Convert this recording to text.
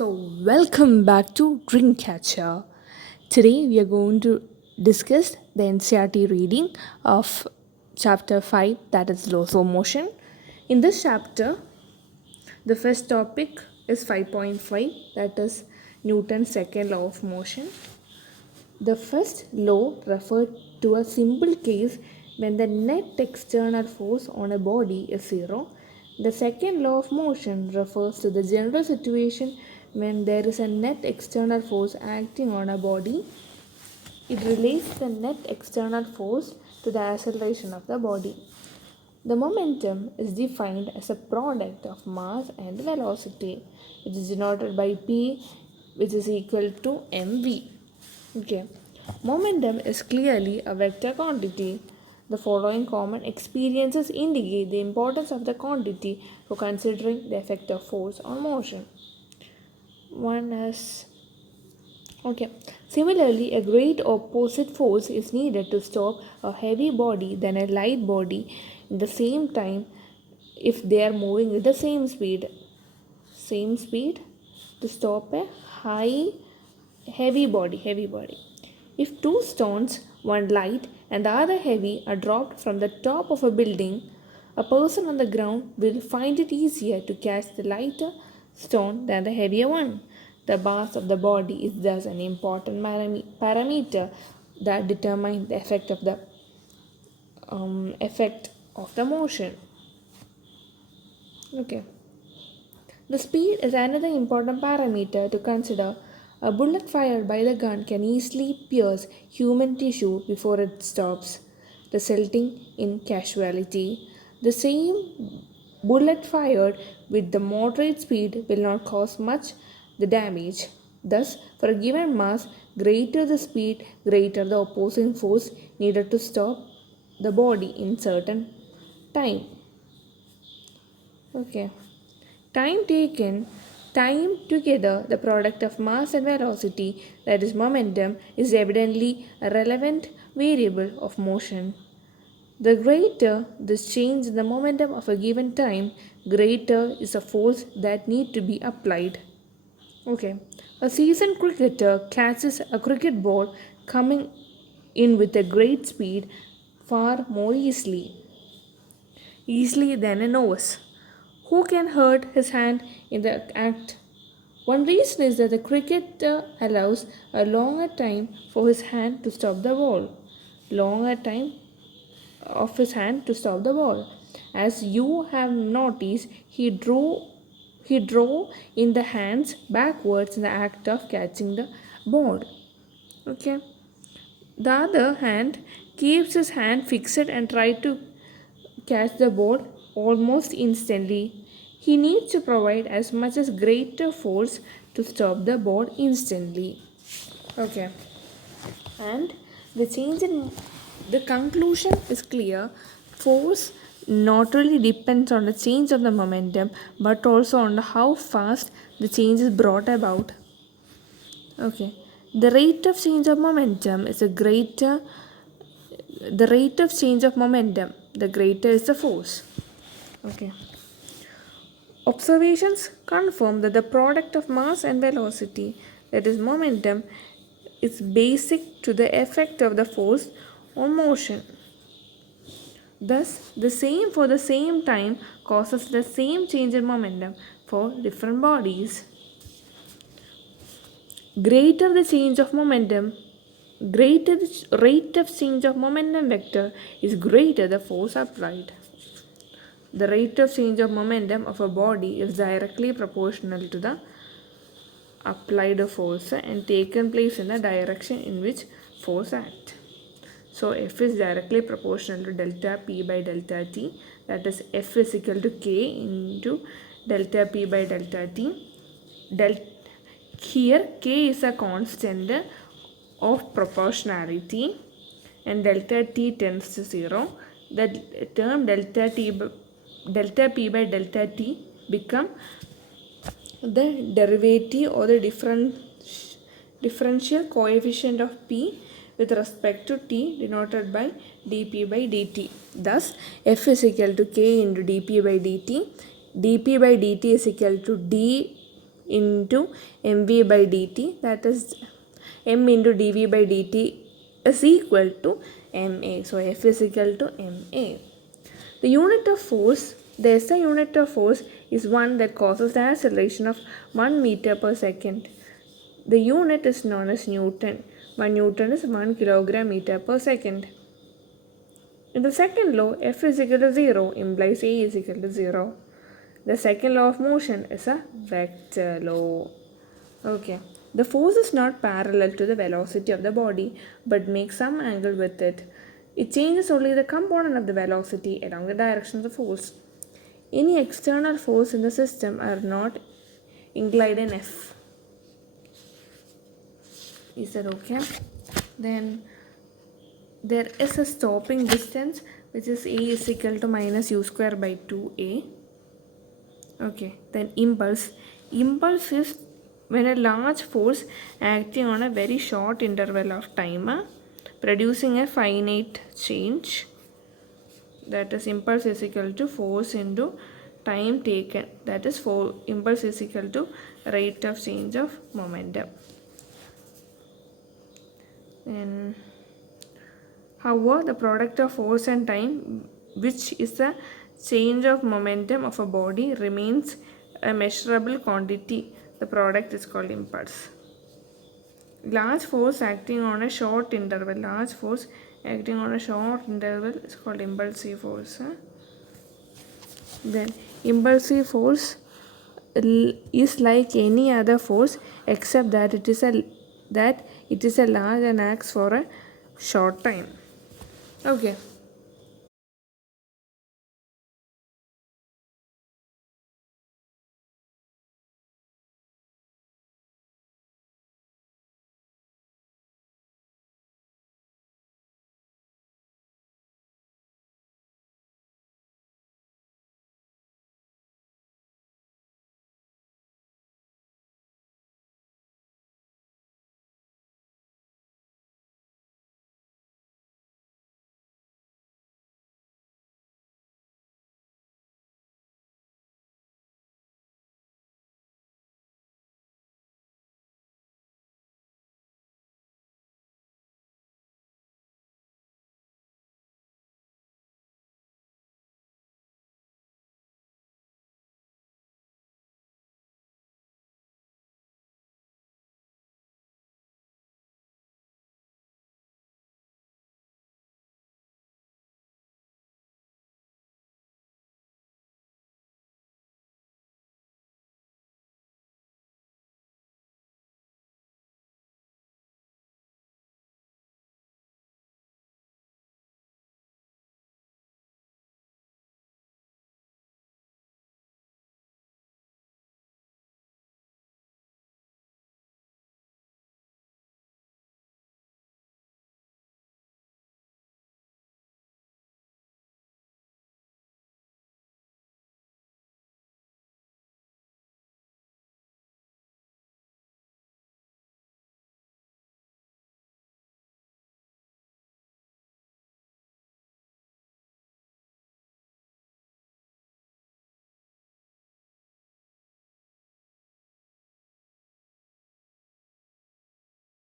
Welcome back to Dreamcatcher. Today, we are going to discuss the NCRT reading of chapter 5, that is Laws of Motion. In this chapter, the first topic is 5.5, that is Newton's second law of motion. The first law referred to a simple case when the net external force on a body is zero. The second law of motion refers to the general situation when there is a net external force acting on a body. It relates the net external force to the acceleration of the body. The momentum is defined as a product of mass and velocity, which is denoted by P, which is equal to mv. Okay. Momentum is clearly a vector quantity. The following common experiences indicate the importance of the quantity for considering the effect of force on motion. One is okay. Similarly, a great opposite force is needed to stop a heavy body than a light body in the same time if they are moving with the same speed. Same speed to stop a heavy body. If two stones, one light and the other heavy, are dropped from the top of a building, a person on the ground will find it easier to catch the lighter stone than the heavier one. The mass of the body is thus an important parameter that determines the effect of the motion. Okay. The speed is another important parameter to consider. A bullet fired by the gun can easily pierce human tissue before it stops, resulting in casualty. The same bullet fired with the moderate speed will not cause much the damage. Thus, for a given mass, greater the speed, greater the opposing force needed to stop the body in certain time. Okay. Time taken, time together, the product of mass and velocity, that is momentum, is evidently a relevant variable of motion. The greater this change in the momentum of a given time, greater is the force that need to be applied. Okay, a seasoned cricketer catches a cricket ball coming in with a great speed far more easily than a novice, who can hurt his hand in the act. One reason is that the cricketer allows a longer time for his hand to stop the ball. Longer time of his hand to stop the ball. As you have noticed, he drew in the hands backwards in the act of catching the ball. Okay. The other hand keeps his hand fixed and try to catch the ball almost instantly. He needs to provide as much as greater force to stop the ball instantly. Okay. And the change in the conclusion is clear. Force not only depends on the change of the momentum but also on how fast the change is brought about. Okay. The rate of change of momentum is the greater the greater is the force. Okay. Observations confirm that the product of mass and velocity, that is momentum, is basic to the effect of the force on motion. Thus, the same for the same time causes the same change in momentum for different bodies. Greater the change of momentum, greater the rate of change of momentum vector is greater the force applied. The rate of change of momentum of a body is directly proportional to the applied force and taken place in the direction in which force acts. So F is directly proportional to delta P by delta T, that is F is equal to K into delta P by delta T. Here K is a constant of proportionality and delta T tends to 0. The term delta P by delta T become the derivative or the differential coefficient of P with respect to T denoted by dP by dt. Thus, F is equal to K into dP by dt. dP by dt is equal to d into mv by dt, that is m into dv by dt is equal to ma. So F is equal to ma. The unit of force, the SI unit of force is one that causes the acceleration of 1 meter per second. The unit is known as Newton. 1 Newton is 1 kilogram meter per second. In the second law, F is equal to 0 implies A is equal to 0. The second law of motion is a vector law. Okay. The force is not parallel to the velocity of the body but makes some angle with it. It changes only the component of the velocity along the direction of the force. Any external force in the system are not inclined in F. Is that okay? Then there is a stopping distance which is A is equal to minus u square by 2a. Okay, then impulse. Impulse is when a large force acting on a very short interval of time producing a finite change. That is impulse is equal to force into time taken. That is impulse is equal to rate of change of momentum. Then however, the product of force and time, which is the change of momentum of a body, remains a measurable quantity. The product is called impulse. Large force acting on a short interval. Large force acting on a short interval is called impulsive force. Then impulsive force is like any other force except that it is a large and acts for a short time. Okay.